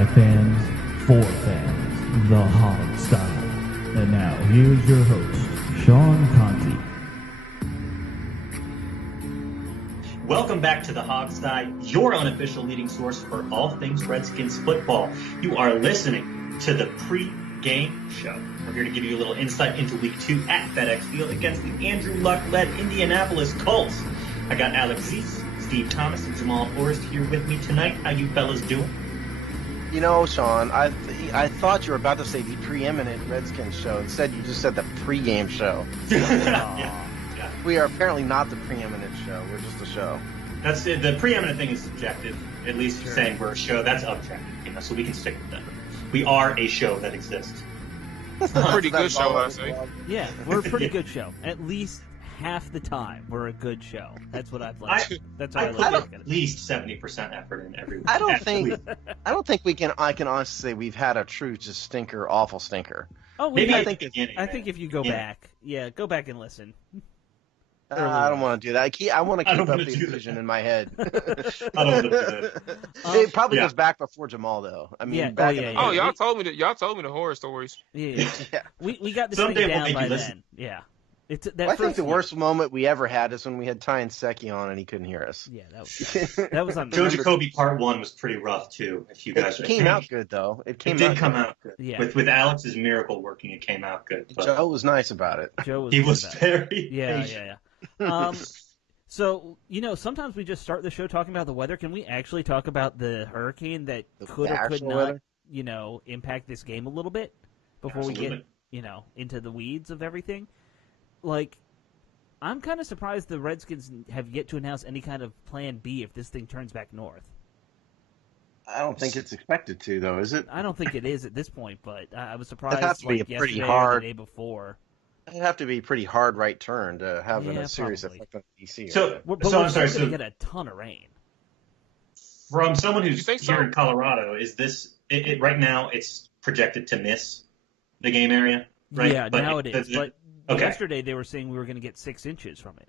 by fans, for fans, the Hog Style. And now, here's your host, Sean Conti. Welcome back to the Hog Style, your unofficial leading source for all things Redskins football. You are listening to the pre-game show. We're here to give you a little insight into Week 2 at FedEx Field against the Andrew Luck-led Indianapolis Colts. I got Alex Zeese, Steve Thomas, and Jamual here with me tonight. How you fellas doing? You know, Sean, I thought you were about to say the preeminent Redskins show. Instead, you just said the pregame show. Yeah. We are apparently not the preeminent show. We're just a show. That's it. The preeminent thing is subjective. At least saying we're a show, that's objective, so we can stick with that. We are a show that exists. It's a pretty good show, I say. Yeah, we're a pretty good show. At least half the time, we're a good show. That's what I've learned. That's how I put look at at least 70% effort in every week. I don't think I can honestly say we've had a true just stinker, awful stinker. Oh, maybe I think if you go back, go back and listen. I don't want to do that. I want to keep up the illusion in my head. I don't want to do that. It probably goes back before Jamal, though. I mean, y'all told me the horror stories. Yeah. We got this thing down by then. Yeah. I think the worst moment we ever had is when we had Ty and Secchi on and he couldn't hear us. Yeah, that was on Joe Jacoby Part 1 was pretty rough, too, if you guys It came out good, though. It did come out good. Yeah. With Alex's miracle working, it came out good. But Joe was nice about it. He was very Yeah. So, sometimes we just start the show talking about the weather. Can we actually talk about the hurricane that could or could not, impact this game a little bit before we get, into the weeds of everything? Like, I'm kind of surprised the Redskins have yet to announce any kind of plan B if this thing turns back north. I don't think it's expected to, though, is it? I don't think it is at this point, but I was surprised It'd have to be a pretty hard, or the day before. It'd have to be a pretty hard right turn to have a serious effect on DC. So we're I'm sorry. going to get a ton of rain. From someone who's here in Colorado, is this right now? It's projected to miss the game area, right? Yeah, now it is. But yesterday they were saying we were going to get 6 inches from it.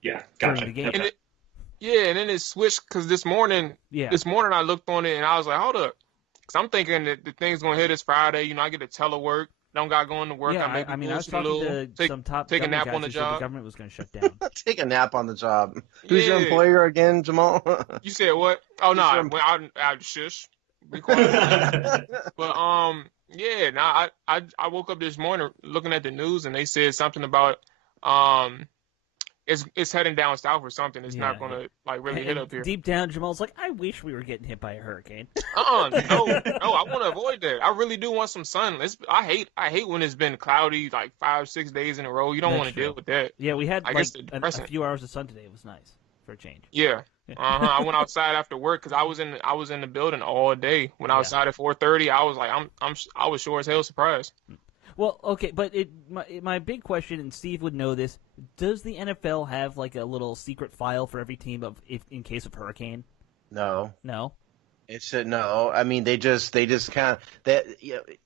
Yeah, gotcha. The game. And then it switched because this morning I looked on it and I was like, hold up, because I'm thinking that the thing's going to hit us Friday. I get to telework. Don't got going to work. Yeah, I was talking to some top take a nap guys on the job. The government was going to shut down. Take a nap on the job. Who's your employer again, Jamal? You said what? Oh no, I shush. Be quiet. But I woke up this morning looking at the news and they said something about it's heading down south or something. It's not going to really hit up here. Deep down, Jamal's like, I wish we were getting hit by a hurricane. No, I want to avoid that. I really do want some sun. I hate when it's been cloudy 5-6 days in a row. You don't want to deal with that. Yeah, we had a few hours of sun today. It was nice for a change. Yeah. I went outside after work because I was in the building all day. When outside at 4:30, I was like, I was sure as hell surprised. Well, okay, but my big question, and Steve would know this: does the NFL have a little secret file for every team in case of hurricane? No. No. It's no. I mean, they just kind of that.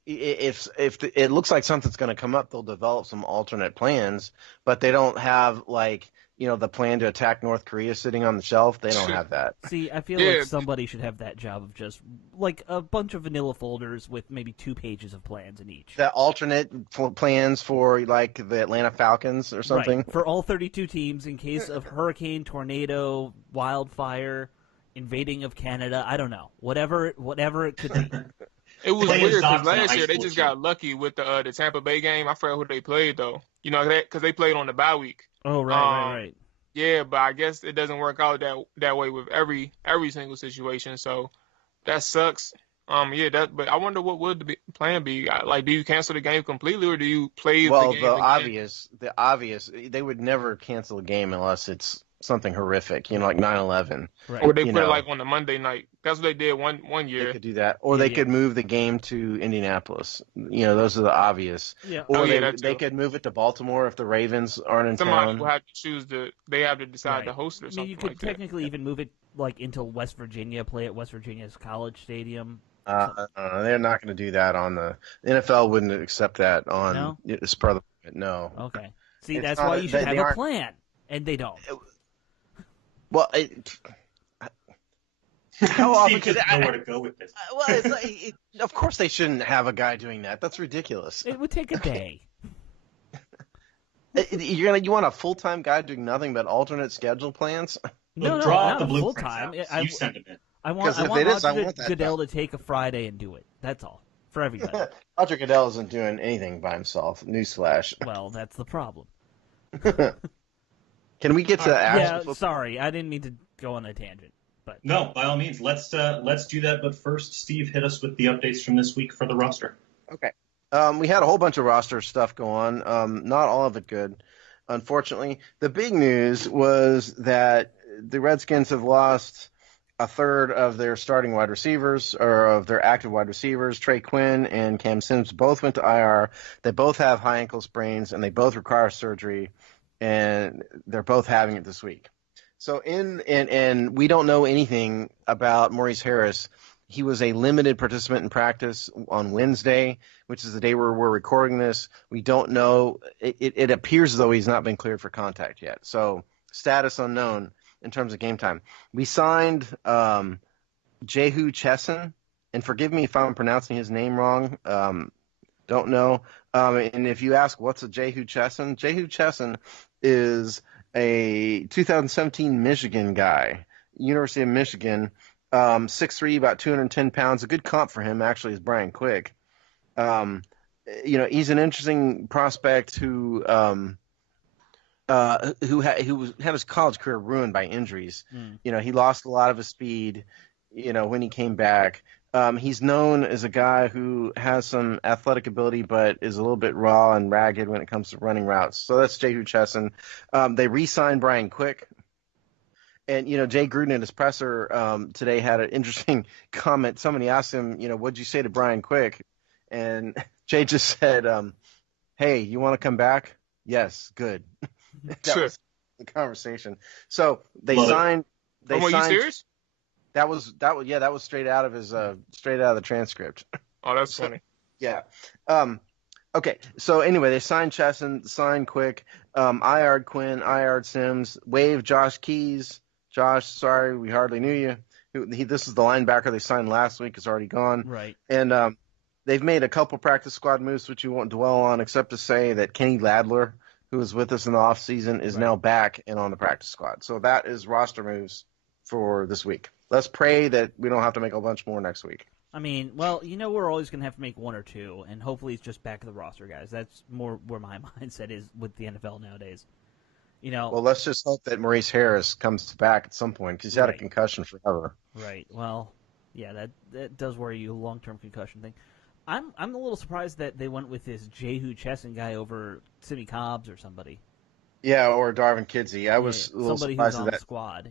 If it looks like something's going to come up, they'll develop some alternate plans, but they don't have the plan to attack North Korea sitting on the shelf. They don't have that. See, I feel like somebody should have that job of just a bunch of vanilla folders with maybe 2 pages of plans in each. The alternate plans for the Atlanta Falcons or something. Right. For all 32 teams in case of hurricane, tornado, wildfire, invading of Canada. I don't know. Whatever it could be. It was weird because last year they just got lucky with the Tampa Bay game. I forgot who they played though. Because they played on the bye week. Oh, right. Yeah, but I guess it doesn't work out that way with every single situation. So that sucks. But I wonder what would the plan be? Do you cancel the game completely or do you play the game? Well, the obvious, they would never cancel a game unless it's something horrific, like 9/11. Right. Or they put it on the Monday night. That's what they did one year. They could do that. Or they could move the game to Indianapolis. Those are the obvious. Yeah. Or they could move it to Baltimore if the Ravens aren't in Somebody town. will have to they have to decide to host it or something. You could technically even move it into West Virginia, play at West Virginia's College Stadium. They're not going to do that on the NFL wouldn't accept that on as part of the no. Okay. See, that's why you should have a plan. And they don't. Well, How often Steve doesn't know where to go with this. Well, it's like, of course they shouldn't have a guy doing that. That's ridiculous. It would take a day. You want a full-time guy doing nothing but alternate schedule plans? Well, No, draw not the full blueprints time. out. You send him in. I want Roger Goodell to take a Friday and do it. That's all for everybody. Roger Goodell isn't doing anything by himself. Newsflash. Well, that's the problem. Can we get to yeah, sorry, I didn't mean to go on a tangent. But no, by all means, let's do that. But first, Steve, hit us with the updates from this week for the roster. Okay. We had a whole bunch of roster stuff go on. Not all of it good, unfortunately. The big news was that the Redskins have lost a third of their starting wide receivers, or of their active wide receivers. Trey Quinn and Cam Sims both went to IR. They both have high ankle sprains, and they both require surgery, and they're both having it this week. So and we don't know anything about Maurice Harris. He was a limited participant in practice on Wednesday, which is the day where we're recording this. We don't know. It appears as though he's not been cleared for contact yet. So status unknown in terms of game time. We signed Jehu Chesson, and forgive me if I'm pronouncing his name wrong. Don't know. And if you ask what's a Jehu Chesson is a 2017 Michigan guy, University of Michigan, 6'3", about 210 pounds. A good comp for him, actually, is Brian Quick. He's an interesting prospect who had his college career ruined by injuries. He lost a lot of his speed, when he came back. He's known as a guy who has some athletic ability, but is a little bit raw and ragged when it comes to running routes. So that's Jehu Chesson. They re-signed Brian Quick. And, Jay Gruden in his presser today had an interesting comment. Somebody asked him, what'd you say to Brian Quick? And Jay just said, hey, you want to come back? Yes, good. That was the conversation. So they signed. Are you serious? That was straight out of the transcript. Oh, that's funny. Yeah. Okay. So anyway, they signed Chesson, signed Quick, IR'd Quinn, IR'd Sims, waived Josh Keys. Josh, sorry, we hardly knew you. This is the linebacker they signed last week. Is already gone. Right. And they've made a couple practice squad moves, which you won't dwell on, except to say that Kenny Ladler, who was with us in the offseason, is now back and on the practice squad. So that is roster moves for this week. Let's pray that we don't have to make a bunch more next week. I mean, well, we're always going to have to make one or two, and hopefully it's just back to the roster guys. That's more where my mindset is with the NFL nowadays. Well, let's just hope that Maurice Harris comes back at some point because he's had a concussion forever. Right. Well, yeah, that does worry you, a long-term concussion thing. I'm a little surprised that they went with this Jehu Chesson guy over Simmie Cobbs or somebody. Yeah, or Darvin Kidsey. I was a little somebody surprised who's on at that. the squad,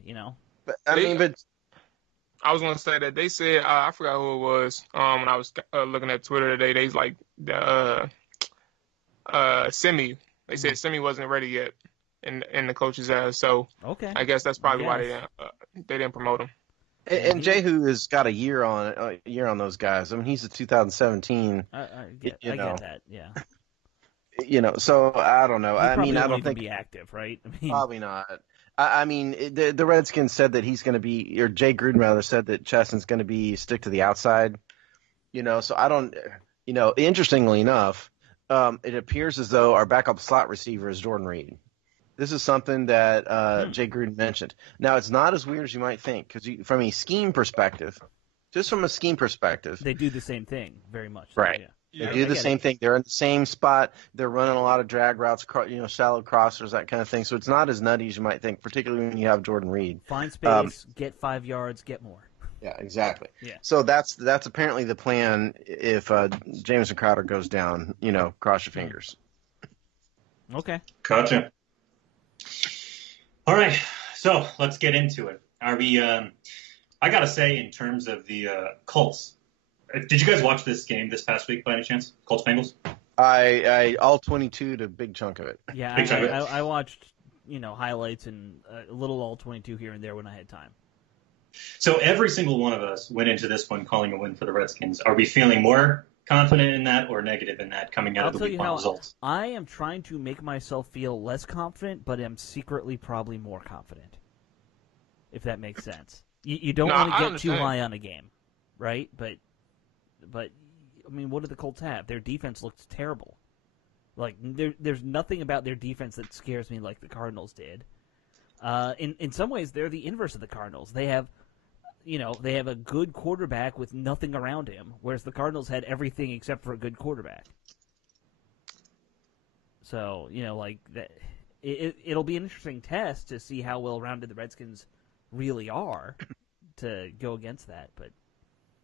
But I was going to say that they said, I forgot who it was, when I was looking at Twitter today, they like, Simi. They said Simi wasn't ready yet in the coach's ass, so okay. I guess that's probably why they didn't promote him. And Jehu has got a year on those guys. I mean, he's a 2017. I get that, yeah. So I don't know. I mean, I don't think be active, right? Probably not. I mean, the Redskins said that he's going to be, or Jay Gruden rather said that Chesson's going to be stick to the outside. So I don't. Interestingly enough, it appears as though our backup slot receiver is Jordan Reed. This is something that Jay Gruden mentioned. Now, it's not as weird as you might think, because from a scheme perspective, they do the same thing very much. Right. Yeah. They do the same thing. They're in the same spot. They're running a lot of drag routes, shallow crossers, that kind of thing. So it's not as nutty as you might think, particularly when you have Jordan Reed. Find space, get 5 yards, get more. Yeah, exactly. Yeah. So that's apparently the plan if Jameson Crowder goes down. Cross your fingers. Okay. Gotcha. All right, so let's get into it. Are we? I gotta say, in terms of the Colts, did you guys watch this game this past week by any chance? Colts Bengals. I all 22 to big chunk of it. Yeah, I watched highlights and a little all 22 here and there when I had time. So every single one of us went into this one calling a win for the Redskins. Are we feeling more confident in that or negative in that coming out of the week one results? I am trying to make myself feel less confident, but am secretly probably more confident, if that makes sense. You don't want to get too high on a game, right? But I mean, what do the Colts have? Their defense looks terrible. Like there's nothing about their defense that scares me like the Cardinals did. In some ways, they're the inverse of the Cardinals. They have a good quarterback with nothing around him, whereas the Cardinals had everything except for a good quarterback. So, like that, it'll be an interesting test to see how well-rounded the Redskins really are to go against that. But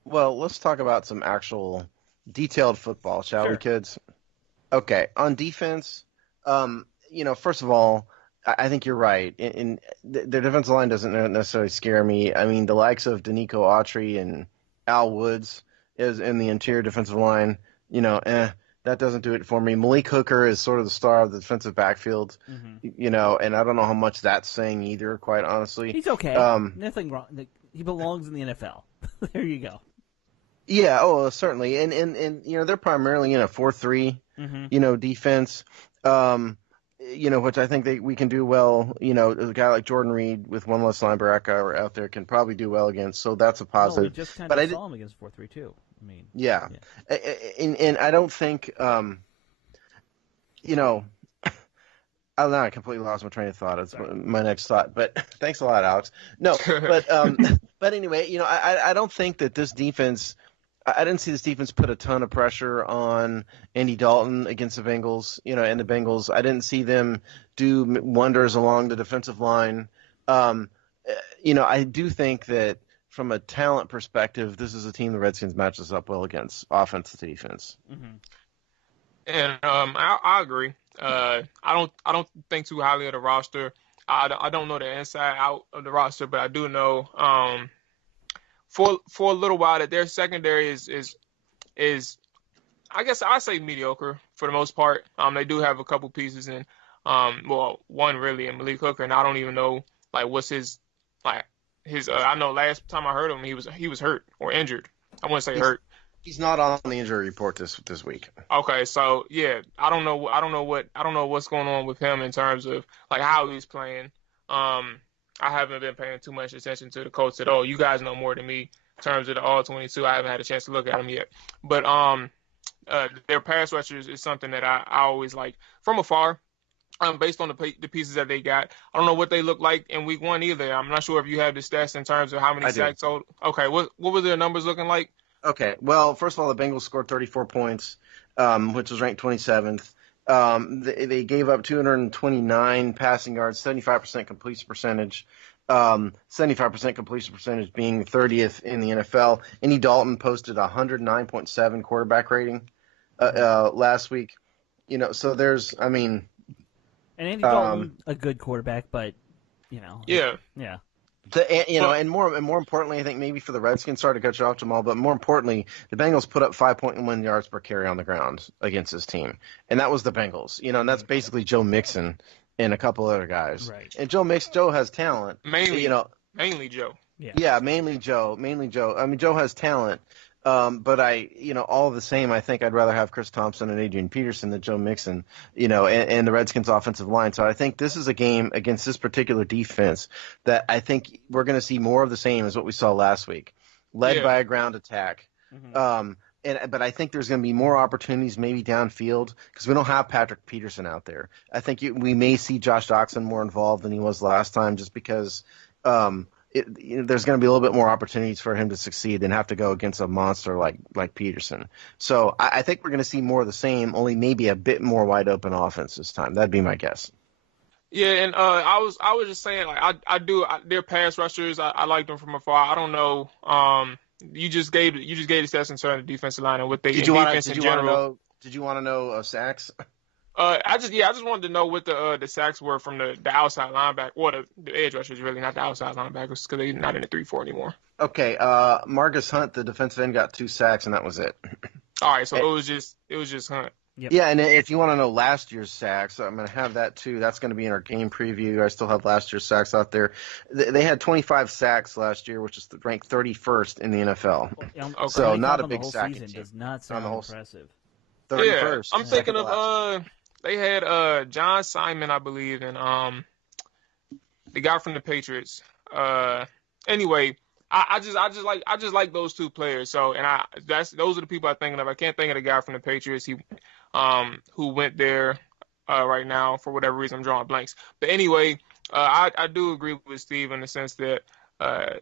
let's talk about some actual detailed football, shall we, kids? Okay, on defense, first of all, I think you're right. Their defensive line doesn't necessarily scare me. I mean, the likes of Danico Autry and Al Woods is in the interior defensive line. That doesn't do it for me. Malik Hooker is sort of the star of the defensive backfield, and I don't know how much that's saying either, quite honestly. He's okay. Nothing wrong. He belongs in the NFL. There you go. Yeah, certainly. And they're primarily in a 4-3, defense, which I think we can do well. A guy like Jordan Reed with one less linebacker out there can probably do well against, so that's a positive. We just kind of saw him against 4-3 too. I mean, yeah. And I don't think, I don't know, I completely lost my train of thought. It's my next thought, but thanks a lot, Alex. No, but anyway, I don't think that this defense. I didn't see this defense put a ton of pressure on Andy Dalton against the Bengals, and the Bengals. I didn't see them do wonders along the defensive line. I do think that from a talent perspective, this is a team the Redskins matches up well against, offense to defense. And I agree. I don't think too highly of the roster. I don't know the inside out of the roster, but I do know for a little while that their secondary is I guess I say mediocre for the most part. They do have a couple pieces in one really in Malik Hooker, and I don't even know what's his. I know last time I heard him he was hurt or injured. I wouldn't say hurt. He's not on the injury report this week. Okay, so yeah, I don't know what's going on with him in terms of how he's playing. I haven't been paying too much attention to the Colts at all. You guys know more than me in terms of the All-22. I haven't had a chance to look at them yet. But their pass rushers is something that I always like from afar. Based on the pieces that they got. I don't know what they look like in week 1 either. I'm not sure if you have the stats in terms of how many sacks total. Okay, what were their numbers looking like? Okay, well, first of all, the Bengals scored 34 points, which was ranked 27th. They gave up 229 passing yards, 75% completion percentage, 75% completion percentage being 30th in the NFL. Andy Dalton posted a 109.7 quarterback rating last week. So there's, And Andy Dalton, a good quarterback, but, Yeah. Yeah. And more importantly, I think maybe for the Redskins, sorry to cut you off, Jamal, but more importantly, the Bengals put up 5.1 yards per carry on the ground against this team, and that was the Bengals. And that's basically Joe Mixon and a couple other guys. Right. And Joe has talent. Mainly Joe. Yeah, mainly Joe. I mean, Joe has talent. But all the same, I think I'd rather have Chris Thompson and Adrian Peterson than Joe Mixon, and the Redskins offensive line. So I think this is a game against this particular defense that I think we're going to see more of the same as what we saw last week, led by a ground attack. But I think there's going to be more opportunities maybe downfield because we don't have Patrick Peterson out there. I think we may see Josh Doctson more involved than he was last time just because there's going to be a little bit more opportunities for him to succeed than have to go against a monster like Peterson. So I think we're going to see more of the same, only maybe a bit more wide open offense this time. That'd be my guess. Yeah, and I was just saying their pass rushers. I like them from afar. I don't know. You just gave the stats in terms of the defensive line and what they defense in general. Did you want to know sacks? I just wanted to know what the sacks were from the outside linebacker, or the edge rushers, really, not the outside linebackers, because they're not in the 3-4 anymore. Okay, Marcus Hunt, the defensive end, got 2 sacks, and that was it. All right, so it was just Hunt. Yep. Yeah, and if you want to know last year's sacks, I'm going to have that too. That's going to be in our game preview. I still have last year's sacks out there. They had 25 sacks last year, which is ranked 31st in the NFL. Well, so not a big sack season does not sound impressive. 31st. Yeah, I'm thinking of they had John Simon, I believe, and the guy from the Patriots. Anyway, I just like those two players. So, and those are the people I'm thinking of. I can't think of the guy from the Patriots. Who went there right now for whatever reason. I'm drawing blanks. But anyway, I do agree with Steve in the sense that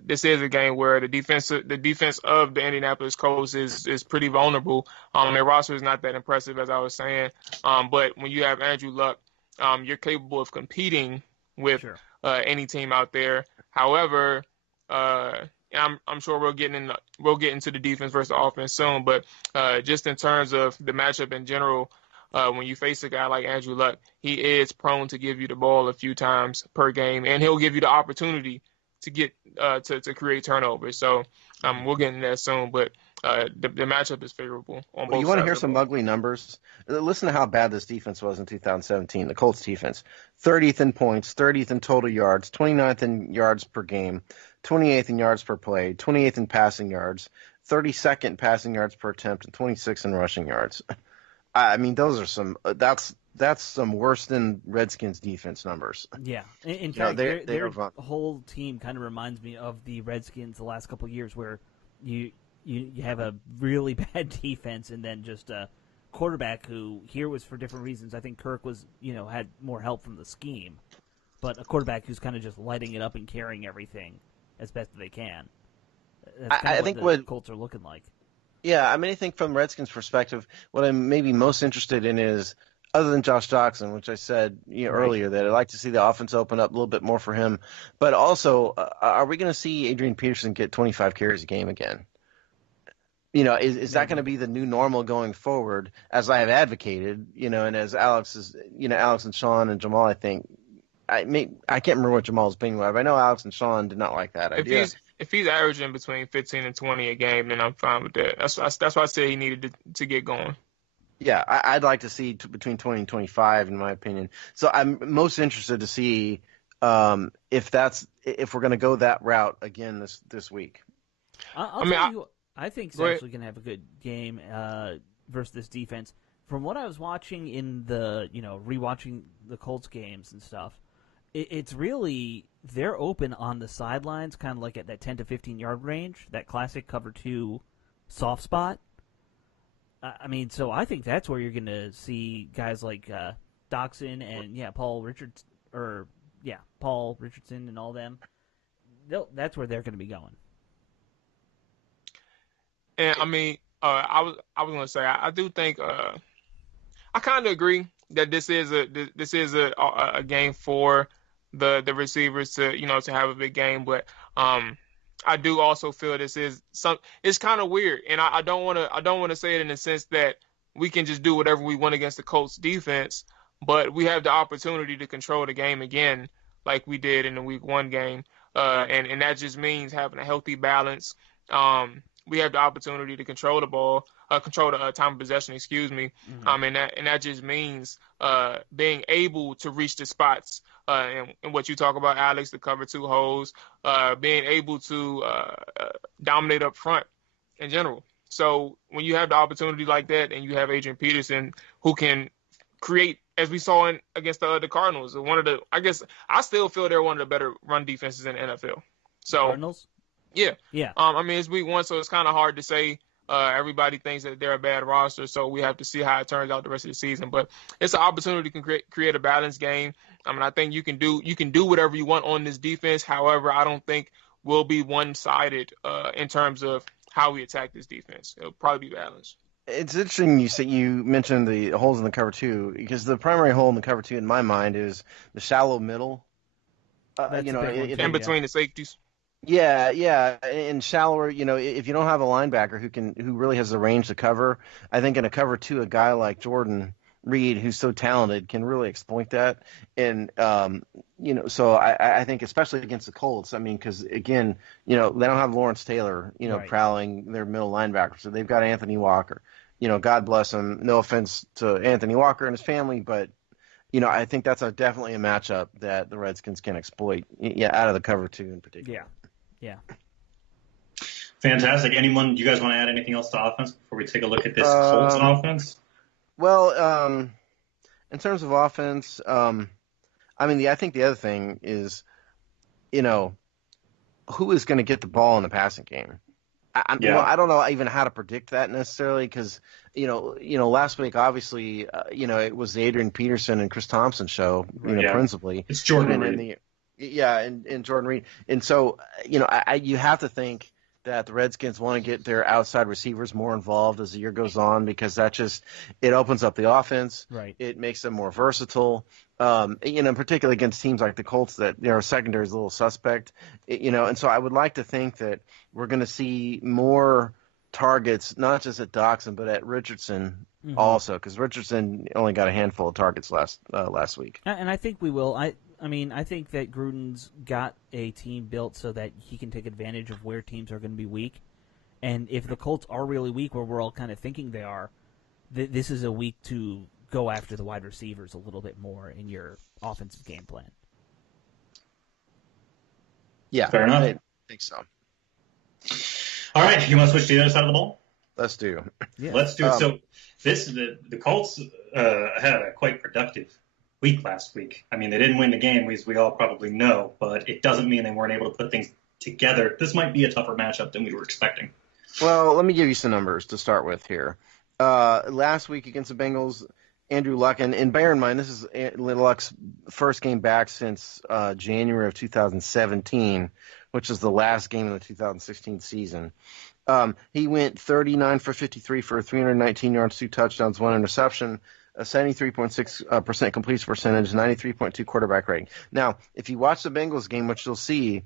this is a game where the defense of the Indianapolis Colts is pretty vulnerable. Their roster is not that impressive, as I was saying. But when you have Andrew Luck, you're capable of competing with any team out there. However, I'm sure we'll get into the defense versus the offense soon. But just in terms of the matchup in general, when you face a guy like Andrew Luck, he is prone to give you the ball a few times per game, and he'll give you the opportunity to get to create turnovers. So we'll get into that soon, but the matchup is favorable on both sides. You want to hear some ugly numbers? Listen to how bad this defense was in 2017, the Colts defense. 30th in points, 30th in total yards, 29th in yards per game, 28th in yards per play, 28th in passing yards, 32nd passing yards per attempt, and 26th in rushing yards. I mean, those are that's some worse than Redskins defense numbers. Yeah. In fact, their whole team kind of reminds me of the Redskins the last couple of years, where you have a really bad defense and then just a quarterback who here was for different reasons. I think Kirk was, had more help from the scheme, but a quarterback who's kind of just lighting it up and carrying everything as best they can. That's I think what the Colts are looking like. Yeah, I mean, I think from Redskins' perspective, what I'm maybe most interested in is, other than Josh Doctson, which I said earlier, that I'd like to see the offense open up a little bit more for him. But also, are we going to see Adrian Peterson get 25 carries a game again? Is that going to be the new normal going forward, as I have advocated, and as Alex and Sean and Jamal, I think. I can't remember what Jamal's opinion was, but I know Alex and Sean did not like that idea. If he's averaging between 15 and 20 a game, then I'm fine with that. That's why I said he needed to get going. Yeah, I'd like to see between 20 and 25, in my opinion. So I'm most interested to see if we're going to go that route again this week. I think he's actually going to have a good game versus this defense. From what I was watching in the rewatching the Colts games and stuff, it's really they're open on the sidelines, kind of like at that 10 to 15 yard range, that classic cover 2 soft spot. I mean, so I think that's where you're going to see guys like Doctson and Paul Richardson and all them. That's where they're going to be going. And I mean, I was going to say I do think I kind of agree that this is a game for the receivers to have a big game, but I do also feel this is it's kind of weird, and I don't want to say it in the sense that we can just do whatever we want against the Colts defense, but we have the opportunity to control the game again like we did in the Week 1 game, and that just means having a healthy balance. We have the opportunity to control the ball, control the time of possession, Mm-hmm. And that just means being able to reach the spots and what you talk about, Alex, the cover 2 holes, being able to dominate up front in general. So when you have the opportunity like that, and you have Adrian Peterson who can create, as we saw against the Cardinals, I still feel they're one of the better run defenses in the NFL. So Cardinals. Yeah. I mean, it's Week 1, so it's kind of hard to say. Everybody thinks that they're a bad roster, so we have to see how it turns out the rest of the season. But it's an opportunity to create a balanced game. I mean, I think you can do whatever you want on this defense. However, I don't think we'll be one-sided in terms of how we attack this defense. It'll probably be balanced. It's interesting you mentioned the holes in the cover 2, because the primary hole in the cover 2 in my mind is the shallow middle. In between the safeties. Yeah, and shallower. If you don't have a linebacker who really has the range to cover, I think in a cover 2, a guy like Jordan Reed, who's so talented, can really exploit that. And so I think especially against the Colts, I mean, because again, they don't have Lawrence Taylor, right, prowling their middle linebacker, so they've got Anthony Walker. God bless him. No offense to Anthony Walker and his family, but I think that's definitely a matchup that the Redskins can exploit. Out of the cover 2 in particular. Yeah. Fantastic. Anyone, do you guys want to add anything else to offense before we take a look at this Colts offense? Well, in terms of offense, I think the other thing is, who is going to get the ball in the passing game? Well, I don't know even how to predict that necessarily because, last week, obviously, it was the Adrian Peterson and Chris Thompson show, principally. It's Jordan Reed. And Jordan Reed. And so, you have to think that the Redskins want to get their outside receivers more involved as the year goes on because it opens up the offense. Right. It makes them more versatile. Particularly against teams like the Colts that their secondary is a little suspect. And so I would like to think that we're going to see more targets, not just at Doctson, but at Richardson also, because Richardson only got a handful of targets last week. And I think we will. I think that Gruden's got a team built so that he can take advantage of where teams are going to be weak. And if the Colts are really weak, where we're all kind of thinking they are, this is a week to go after the wide receivers a little bit more in your offensive game plan. Yeah, fair enough. I think so. All right, you want to switch to the other side of the ball? Let's do. Yeah. Let's do it. So the Colts had a quite productive week last week. I mean, they didn't win the game, as we all probably know, but it doesn't mean they weren't able to put things together. This might be a tougher matchup than we were expecting. Well, let me give you some numbers to start with here. Last week against the Bengals, Andrew Luck, and bear in mind, this is Luck's first game back since January of 2017, which is the last game of the 2016 season. He went 39 for 53 for 319 yards, 2 touchdowns, 1 interception, a 73.6% completion percentage, 93.2 quarterback rating. Now, if you watch the Bengals game, which you'll see,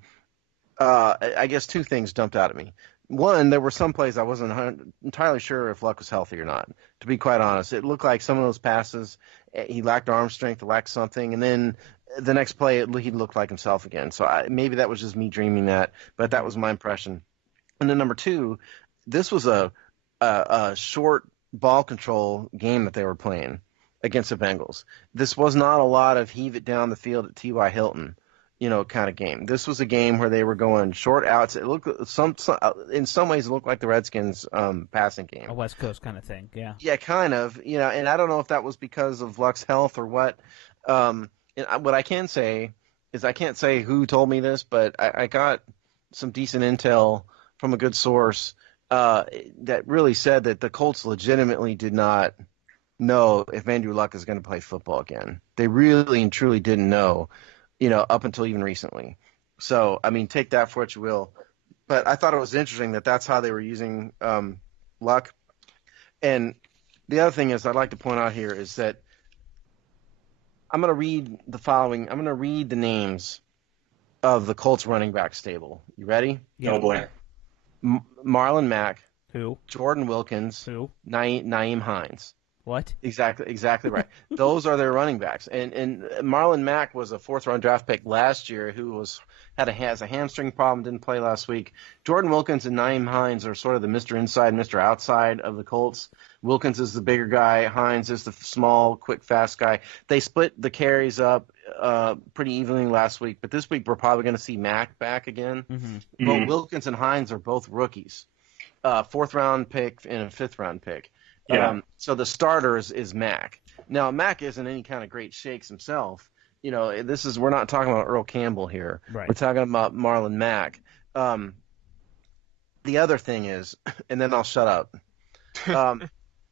I guess 2 things jumped out at me. One, there were some plays I wasn't entirely sure if Luck was healthy or not, to be quite honest. It looked like some of those passes, he lacked arm strength, lacked something, and then the next play, he looked like himself again. So maybe that was just me dreaming that, but that was my impression. And then number 2, this was a short ball control game that they were playing against the Bengals. This was not a lot of heave it down the field at T.Y. Hilton, kind of game. This was a game where they were going short outs. It looked in some ways it looked like the Redskins' passing game, a West Coast kind of thing. Yeah. Yeah, kind of. And I don't know if that was because of Luck's health or what. And what I can say is I can't say who told me this, but I got some decent intel from a good source that really said that the Colts legitimately did not know if Andrew Luck is going to play football again. They really and truly didn't know. Up until even recently. So, I mean, take that for what you will. But I thought it was interesting that that's how they were using Luck. And the other thing is I'd like to point out here is that I'm going to read the following. I'm going to read the names of the Colts running back stable. You ready? Yeah. Oh, boy. Marlon Mack. Who? Jordan Wilkins. Who? Naeem Hines. What? Exactly right. Those are their running backs. And Marlon Mack was a 4th-round draft pick last year who has a hamstring problem, didn't play last week. Jordan Wilkins and Naeem Hines are sort of the Mr. Inside, Mr. Outside of the Colts. Wilkins is the bigger guy. Hines is the small, quick, fast guy. They split the carries up pretty evenly last week, but this week we're probably going to see Mack back again. Mm-hmm. But Wilkins and Hines are both rookies, 4th-round pick and a 5th-round pick. Yeah. So the starter is Mack. Now, Mack isn't any kind of great shakes himself. We're not talking about Earl Campbell here. Right. We're talking about Marlon Mack. The other thing is, and then I'll shut up,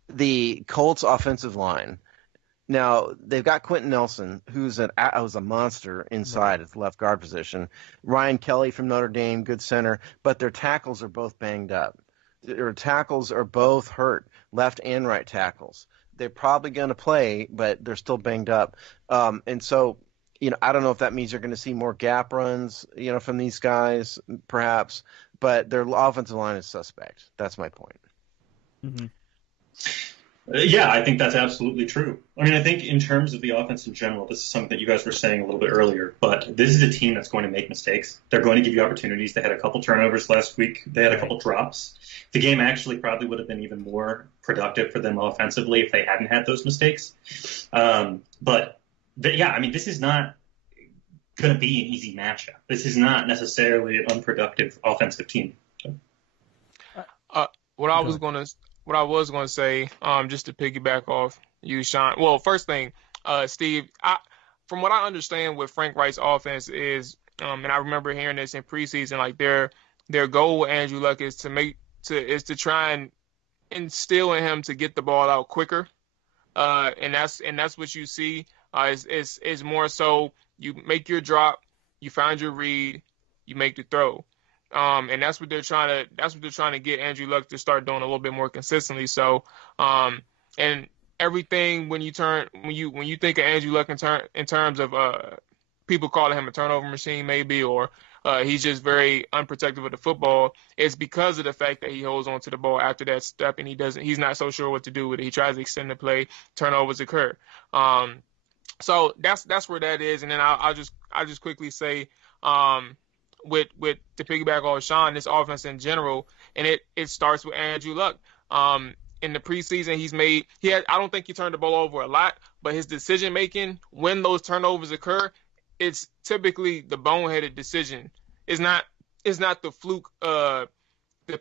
the Colts offensive line. Now, they've got Quentin Nelson, who's a monster inside at the left guard position. Ryan Kelly from Notre Dame, good center, but their tackles are both banged up. Their tackles are both hurt, left and right tackles. They're probably going to play, but they're still banged up. And so, I don't know if that means you're going to see more gap runs, from these guys, perhaps. But their offensive line is suspect. That's my point. Mm-hmm. Yeah, I think that's absolutely true. I mean, I think in terms of the offense in general, this is something that you guys were saying a little bit earlier, but this is a team that's going to make mistakes. They're going to give you opportunities. They had a couple turnovers last week. They had a couple drops. The game actually probably would have been even more productive for them offensively if they hadn't had those mistakes. But I mean, this is not going to be an easy matchup. This is not necessarily an unproductive offensive team. What I was going to say, just to piggyback off you, Sean. Well, first thing, Steve, from what I understand with Frank Wright's offense is And I remember hearing this in preseason, like their goal with Andrew Luck is to try and instill in him to get the ball out quicker. And that's what you see. Is more so you make your drop, you find your read, you make the throw. And that's what they're trying to get Andrew Luck to start doing a little bit more consistently. So, and everything when you think of Andrew Luck in terms of people calling him a turnover machine maybe, or he's just very unprotected with the football, it's because of the fact that he holds on to the ball after that step and he's not so sure what to do with it. He tries to extend the play, turnovers occur. So that's where that is. And then I'll just quickly say, with to piggyback on Sean, this offense in general, and it starts with Andrew Luck. In the preseason, I don't think he turned the ball over a lot, but his decision making when those turnovers occur, it's typically the boneheaded decision. It's not the fluke. The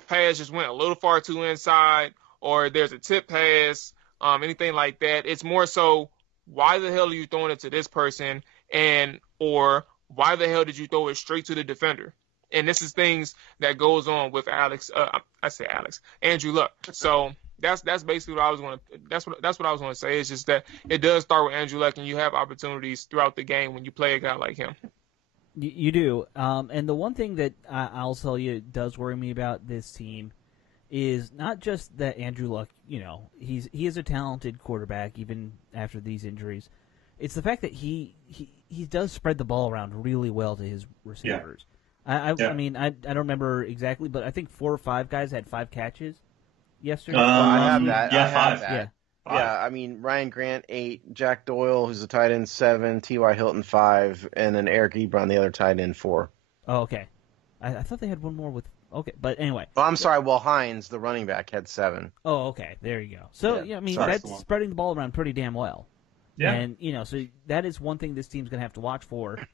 pass just went a little far too inside, or there's a tip pass, anything like that. It's more so, why the hell are you throwing it to this person, or why the hell did you throw it straight to the defender? And this is things that goes on with Andrew Luck. So that's basically what I was going to. That's what I was going to say. It's just that it does start with Andrew Luck, and you have opportunities throughout the game when you play a guy like him. You do. And the one thing that I'll tell you does worry me about this team is not just that Andrew Luck. He is a talented quarterback even after these injuries. It's the fact that he does spread the ball around really well to his receivers. Yeah. I mean, I don't remember exactly, but I think 4 or 5 guys had 5 catches yesterday. I have that. Yeah, I have 5. that. Yeah, I mean, Ryan Grant 8, Jack Doyle, who's a tight end 7, T.Y. Hilton 5, and then Eric Ebron, the other tight end 4. Oh, okay. I thought they had one more with. Okay, but anyway. Well, I'm sorry. Well, Hines, the running back, had 7. Oh, okay. There you go. So I mean, that's spreading the ball around pretty damn well. Yeah. And so that is one thing this team's going to have to watch for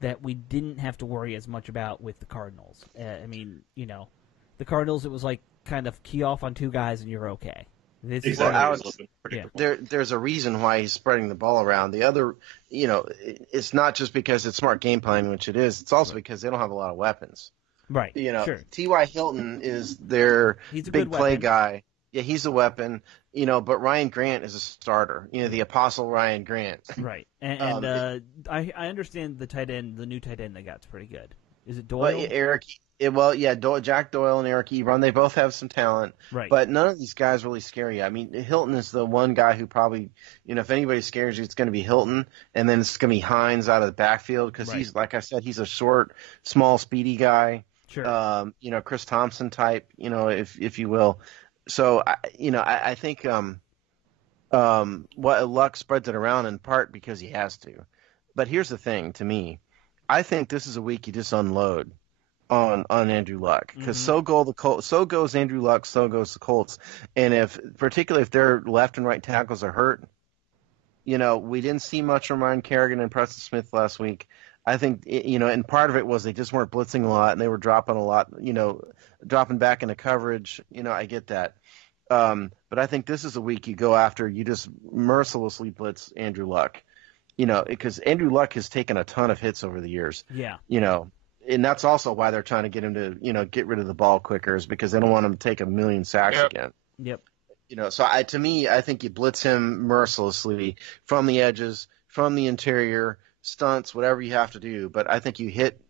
that we didn't have to worry as much about with the Cardinals. I mean, the Cardinals, it was like kind of key off on 2 guys and you're okay. Exactly. There's a reason why he's spreading the ball around. The other, it's not just because it's smart game planning, which it is. It's also because they don't have a lot of weapons. Right. Sure. T.Y. Hilton is their big play guy. Yeah, he's a weapon. But Ryan Grant is a starter. The Apostle Ryan Grant. Right. And I understand the new tight end they got's pretty good. Is it Doyle? Jack Doyle and Eric Ebron, they both have some talent. Right. But none of these guys really scare you. I mean, Hilton is the one guy who probably, if anybody scares you, it's going to be Hilton, and then it's going to be Hines out of the backfield because he's, like I said, he's a short, small, speedy guy. Sure. Chris Thompson type, if you will. So, I think what Luck spreads it around in part because he has to. But here's the thing, to me. I think this is a week you just unload on Andrew Luck because so goes Andrew Luck, so goes the Colts. And particularly if their left and right tackles are hurt, we didn't see much from Ryan Kerrigan and Preston Smith last week. I think, and part of it was they just weren't blitzing a lot and they were dropping a lot, dropping back into coverage. I get that. But I think this is a week you go after, you just mercilessly blitz Andrew Luck, because Andrew Luck has taken a ton of hits over the years. Yeah. And that's also why they're trying to get him to, get rid of the ball quicker, is because they don't want him to take a million sacks again. Yep. So I think you blitz him mercilessly from the edges, from the interior, stunts, whatever you have to do. But I think you hit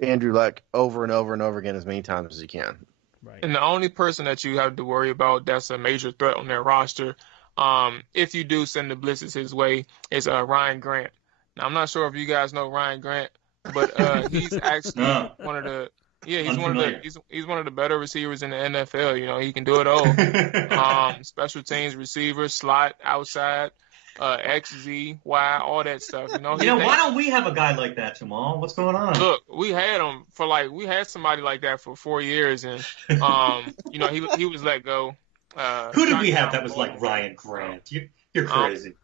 Andrew Luck over and over and over again as many times as you can. Right. And the only person that you have to worry about that's a major threat on their roster, if you do send the blitzes his way, is Ryan Grant. Now, I'm not sure if you guys know Ryan Grant, but he's actually one of the he's one of the better receivers in the NFL. He can do it all. Special teams receiver, slot, outside, X, Z, Y, all that stuff. Why don't we have a guy like that, Jamal? What's going on? Look, we had somebody like that for 4 years, and he was let go. Who did we have that was like Ryan Grant? You're crazy.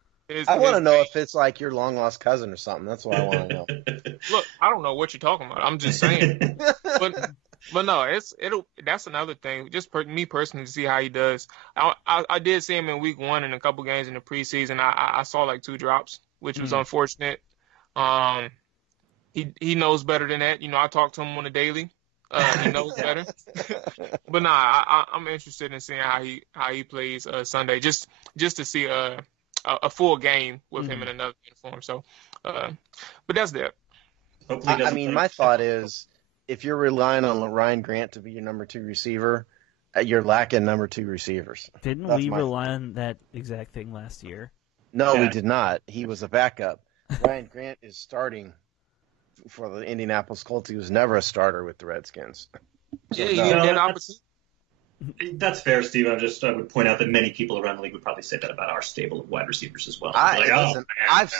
I want to know if it's like your long lost cousin or something. That's what I want to know. Look, I don't know what you're talking about. I'm just saying. But no, that's another thing. Just me personally to see how he does. I did see him in week 1 and a couple games in the preseason. I saw like 2 drops, which was unfortunate. he knows better than that. I talk to him on a daily. He knows better. But nah, I'm interested in seeing how he plays Sunday, just to see a full game with him in another uniform. So, but that's that. I mean, my thought is, if you're relying on Ryan Grant to be your number 2 receiver, you're lacking number 2 receivers. Didn't we rely on that exact thing last year? No, we did not. He was a backup. Ryan Grant is starting for the Indianapolis Colts. He was never a starter with the Redskins. So, yeah, that's fair, Steve. I would point out that many people around the league would probably say that about our stable of wide receivers as well. I've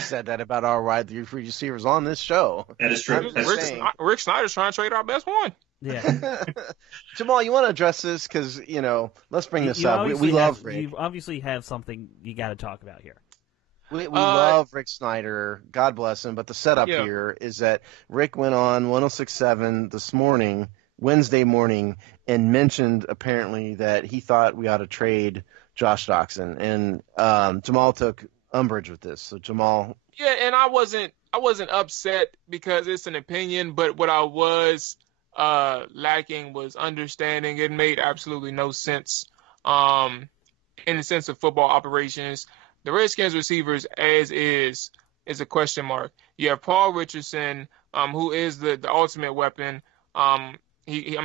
said that about our wide receivers on this show. That is true. Rick Snyder's trying to trade our best one. Yeah. Jamal, you want to address this? Because, let's bring this up. We love Rick. You obviously have something you got to talk about here. We love Rick Snyder. God bless him. But the setup here is that Rick went on 106.7 this morning, Wednesday morning, and mentioned apparently that he thought we ought to trade Josh Doctson. And Jamal took umbrage with this. So, Jamal. Yeah, and I wasn't upset because it's an opinion, but what I was lacking was understanding. It made absolutely no sense in the sense of football operations. The Redskins receivers as is a question mark. You have Paul Richardson, who is the ultimate weapon. He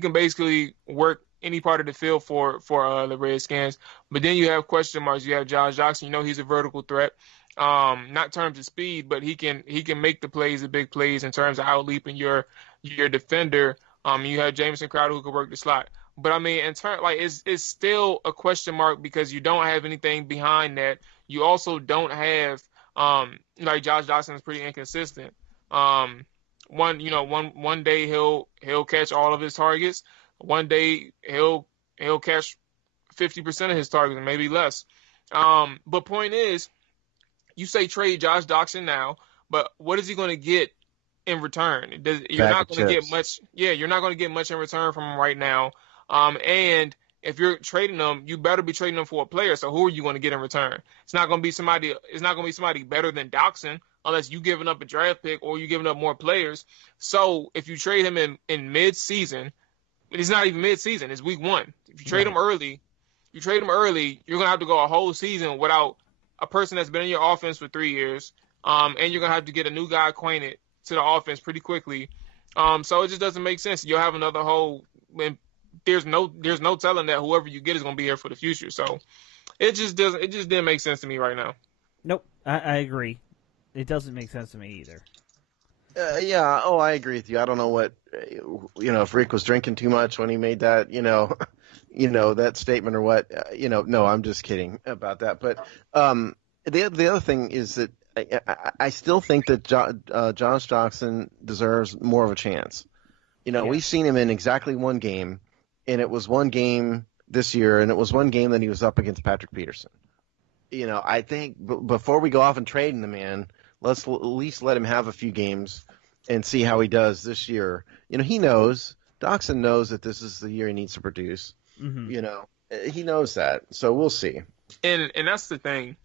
can basically work any part of the field for the Redskins. But then you have question marks. You have Josh Doctson. He's a vertical threat. Not in terms of speed, but he can make the plays, the big plays in terms of out-leaping your defender. You have Jamison Crowder who can work the slot. But I mean, in turn, it's still a question mark because you don't have anything behind that. You also don't have Josh Doctson is pretty inconsistent. One day he'll catch all of his targets. One day he'll catch 50% of his targets and maybe less. But point is, you say trade Josh Doctson now, but what is he going to get in return? You're not going to get much. Yeah, you're not going to get much in return from him right now. And if you're trading them, you better be trading them for a player. So who are you going to get in return? It's not going to be somebody. It's not going to be somebody better than Doctson unless you giving up a draft pick or you giving up more players. So if you trade him in mid-season, it's not even mid-season. It's week 1. If you trade him early, you're going to have to go a whole season without a person that's been in your offense for 3 years, and you're going to have to get a new guy acquainted to the offense pretty quickly. So it just doesn't make sense. You'll have another whole. There's no telling that whoever you get is going to be here for the future. So it just didn't make sense to me right now. Nope, I agree. It doesn't make sense to me either. Yeah. Oh, I agree with you. I don't know what if Rick was drinking too much when he made that that statement or what. No, I'm just kidding about that. But the other thing is that I still think that Josh Doctson deserves more of a chance. We've seen him in exactly one game, and it was one game this year, and it was one game that he was up against Patrick Peterson. I think before we go off and trading the man, let's at least let him have a few games and see how he does this year. Doctson knows that this is the year he needs to produce. Mm-hmm. He knows that, so we'll see. And that's the thing.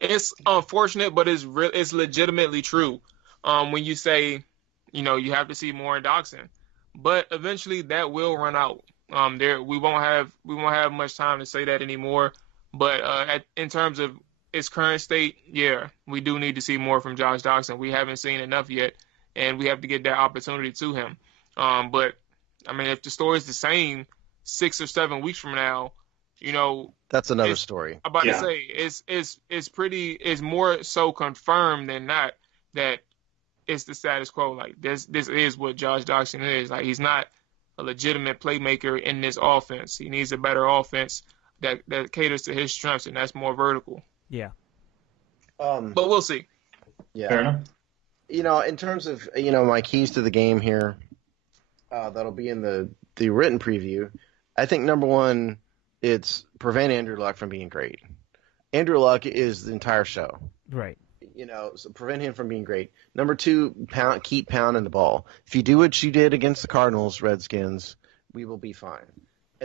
It's unfortunate, but it's legitimately true. When you say, you have to see more in Doctson, but eventually that will run out. We won't have much time to say that anymore. But in terms of its current state, yeah, we do need to see more from Josh Doctson. We haven't seen enough yet, and we have to get that opportunity to him. But I mean, if the story is the same 6 or 7 weeks from now, that's another story. I'm about to say it's more so confirmed than not that it's the status quo. Like this is what Josh Doctson is. Like he's not a legitimate playmaker in this offense. He needs a better offense that caters to his strengths, and that's more vertical. Yeah. But we'll see. Yeah. Fair enough. In terms of my keys to the game here, that'll be in the written preview. I think number 1, it's prevent Andrew Luck from being great. Andrew Luck is the entire show. Right. So prevent him from being great. Number 2, keep pounding the ball. If you do what you did against the Cardinals, Redskins, we will be fine.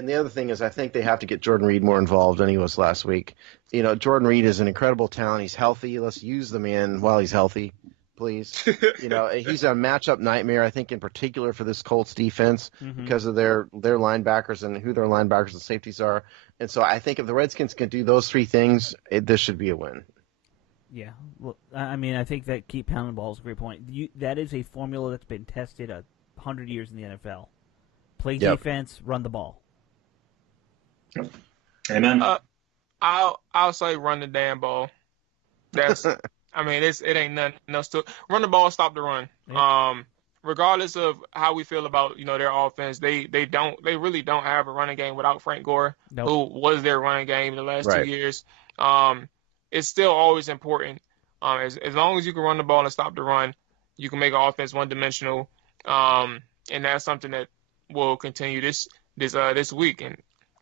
And the other thing is, I think they have to get Jordan Reed more involved than he was last week. Jordan Reed is an incredible talent. He's healthy. Let's use the man while he's healthy, please. He's a matchup nightmare, I think, in particular for this Colts defense because of their linebackers and who their linebackers and safeties are. And so I think if the Redskins can do those three things, this should be a win. Yeah. Well, I mean, I think that keep pounding the ball is a great point. That is a formula that's been tested 100 years in the NFL. Play defense, run the ball. Amen. I'll say run the damn ball. That's I mean it ain't nothing else to run the ball, stop the run. Yeah. Regardless of how we feel about their offense, they really don't have a running game without Frank Gore, who was their running game in the last 2 years. It's still always important. As long as you can run the ball and stop the run, you can make an offense one dimensional. And that's something that will continue this week. And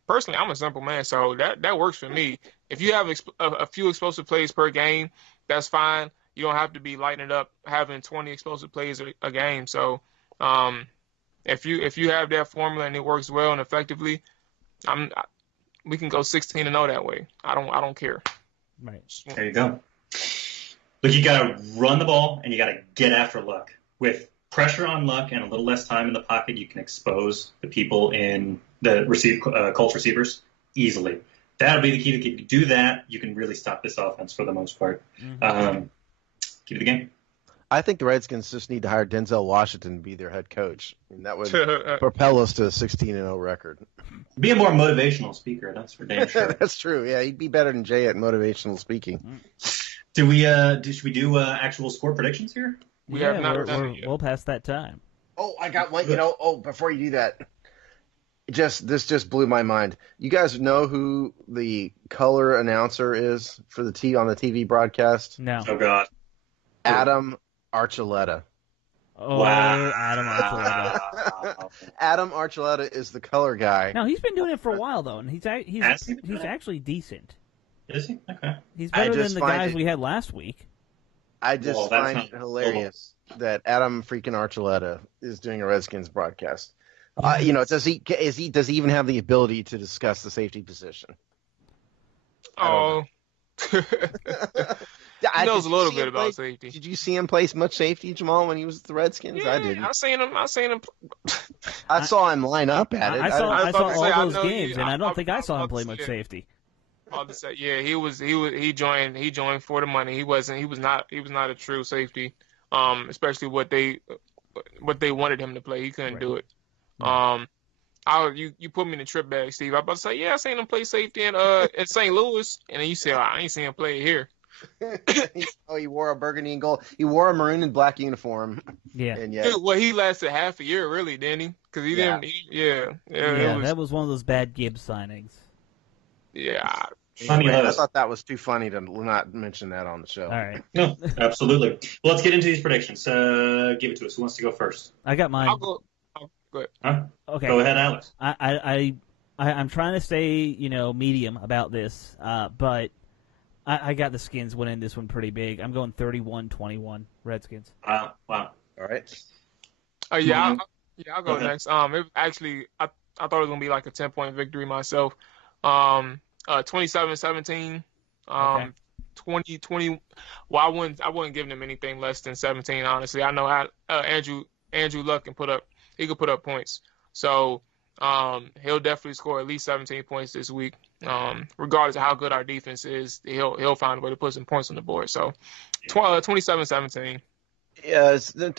personally, I'm a simple man, so that works for me. If you have a few explosive plays per game, that's fine. You don't have to be lighting it up, having 20 explosive plays a game. So, if you have that formula and it works well and effectively, we can go 16-0 that way. I don't care. Right. There you go. Look, you got to run the ball and you got to get after Luck. With pressure on Luck and a little less time in the pocket, you can expose the people in the Colts receivers easily. That'll be the key. If you do that, you can really stop this offense for the most part. Keep the game. I think the Redskins just need to hire Denzel Washington to be their head coach. And that would propel us to a 16-0 record. Be a more motivational speaker. That's for damn sure. That's true. Yeah, he'd be better than Jay at motivational speaking. Should we do actual score predictions here? We'll pass that time. Oh, I got one. Before you do that, this just blew my mind. You guys know who the color announcer is for the on the TV broadcast? No. Oh God. Adam Archuleta. Oh, wow. Adam Archuleta. Adam Archuleta is the color guy. No, he's been doing it for a while though, and he's actually decent. Is he? Okay. He's better than the guys we had last week. I just find it hilarious that Adam freaking Archuleta is doing a Redskins broadcast. Does he even have the ability to discuss the safety position? Oh. He knows a little bit about safety. Did you see him play much safety, Jamal, when he was with the Redskins? Yeah, I didn't. I seen him. I saw him line up at it. I saw all those games, and I don't think I saw him play much safety. I'll just say, yeah, he joined for the money. He was not a true safety, especially what they wanted him to play. He couldn't do it. You put me in the trip bag, Steve. I was about to say, yeah, I seen him play safety in St. Louis, and then you said, I ain't seen him play here. He wore a burgundy and gold. He wore a maroon and black uniform. Yeah. And he lasted half a year, really, didn't he? Because he didn't. That was one of those bad Gibbs signings. Yeah. I thought that was too funny to not mention that on the show. All right. No, absolutely. Well, let's get into these predictions. Give it to us. Who wants to go first? I got mine. I'll go. Go ahead. Huh? Okay. Go ahead, Alex. I'm trying to stay, medium about this, but I got the Skins winning this one pretty big. I'm going 31-21 Redskins. Wow. All right. I'll go next. Actually, I thought it was gonna be like a 10-point victory myself. 27-17. 2020. Well, I wouldn't give them anything less than 17. Honestly, I know Andrew Luck could put up points. So he'll definitely score at least 17 points this week. Regardless of how good our defense is, he'll find a way to put some points on the board. So 27-17. Yeah,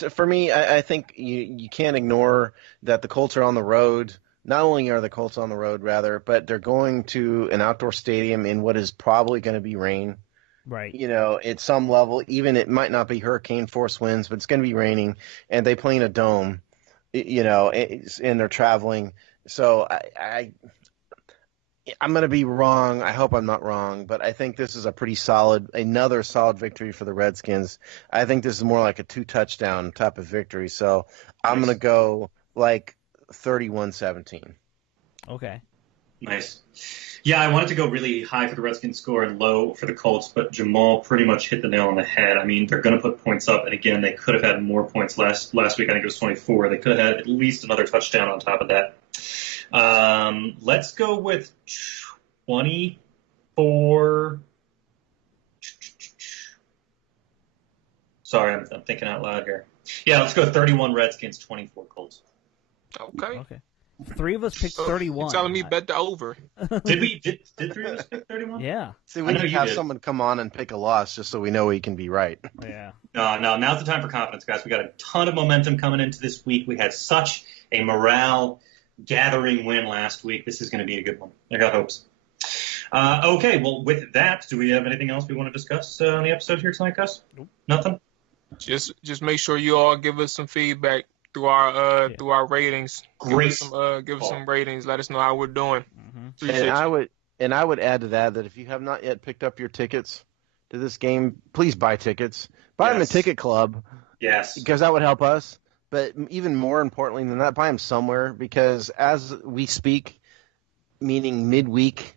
for me, I think you can't ignore that the Colts are on the road. Not only are the Colts on the road, but they're going to an outdoor stadium in what is probably going to be rain. Right. At some level, even it might not be hurricane force winds, but it's going to be raining, and they play in a dome, and they're traveling. So I'm going to be wrong. I hope I'm not wrong, but I think this is another solid victory for the Redskins. I think this is more like a 2-touchdown type of victory. So I'm going to go like 31-17. Okay. Nice. Yeah, I wanted to go really high for the Redskins score and low for the Colts, but Jamal pretty much hit the nail on the head. I mean, they're going to put points up, and again, they could have had more points last week. I think it was 24. They could have had at least another touchdown on top of that. Let's go with 24. Sorry, I'm thinking out loud here. Yeah, let's go 31 Redskins, 24 Colts. Okay. 3 of us picked 31. You're telling me bet the over. Did 3 of us pick 31? Yeah. See, we need to have someone come on and pick a loss just so we know he can be right. Yeah. No, now's the time for confidence, guys. We got a ton of momentum coming into this week. We had such a morale gathering win last week. This is going to be a good one. I got hopes. Okay, well, with that, do we have anything else we want to discuss on the episode here tonight, Gus? Nope. Nothing? Just make sure you all give us some feedback through our ratings. Great. Give us some ratings. Let us know how we're doing. Mm-hmm. And I would add to that if you have not yet picked up your tickets to this game, please buy tickets. Buy them at Ticket Club. Yes. Because that would help us. But even more importantly than that, buy them somewhere, because as we speak, meaning midweek,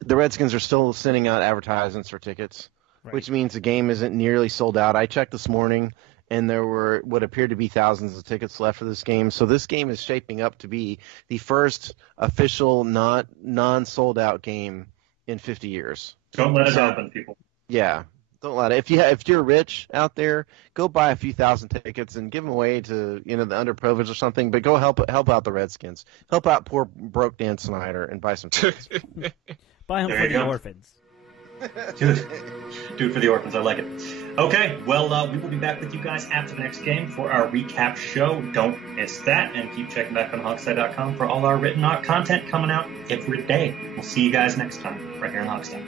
the Redskins are still sending out advertisements for tickets, which means the game isn't nearly sold out. I checked this morning, and there were what appeared to be thousands of tickets left for this game. So this game is shaping up to be the first official non-sold out game in 50 years. Don't let it happen, people. Yeah. Don't let it. If you're rich out there, go buy a few thousand tickets and give them away to the underprivileged or something. But go help out the Redskins. Help out poor broke Dan Snyder and buy some tickets. Buy them for the orphans. Do it for the orphans. I like it. Okay, well, we will be back with you guys after the next game for our recap show. Don't miss that, and keep checking back on hogside.com for all our written content coming out every day. We'll see you guys next time right here on Hogside.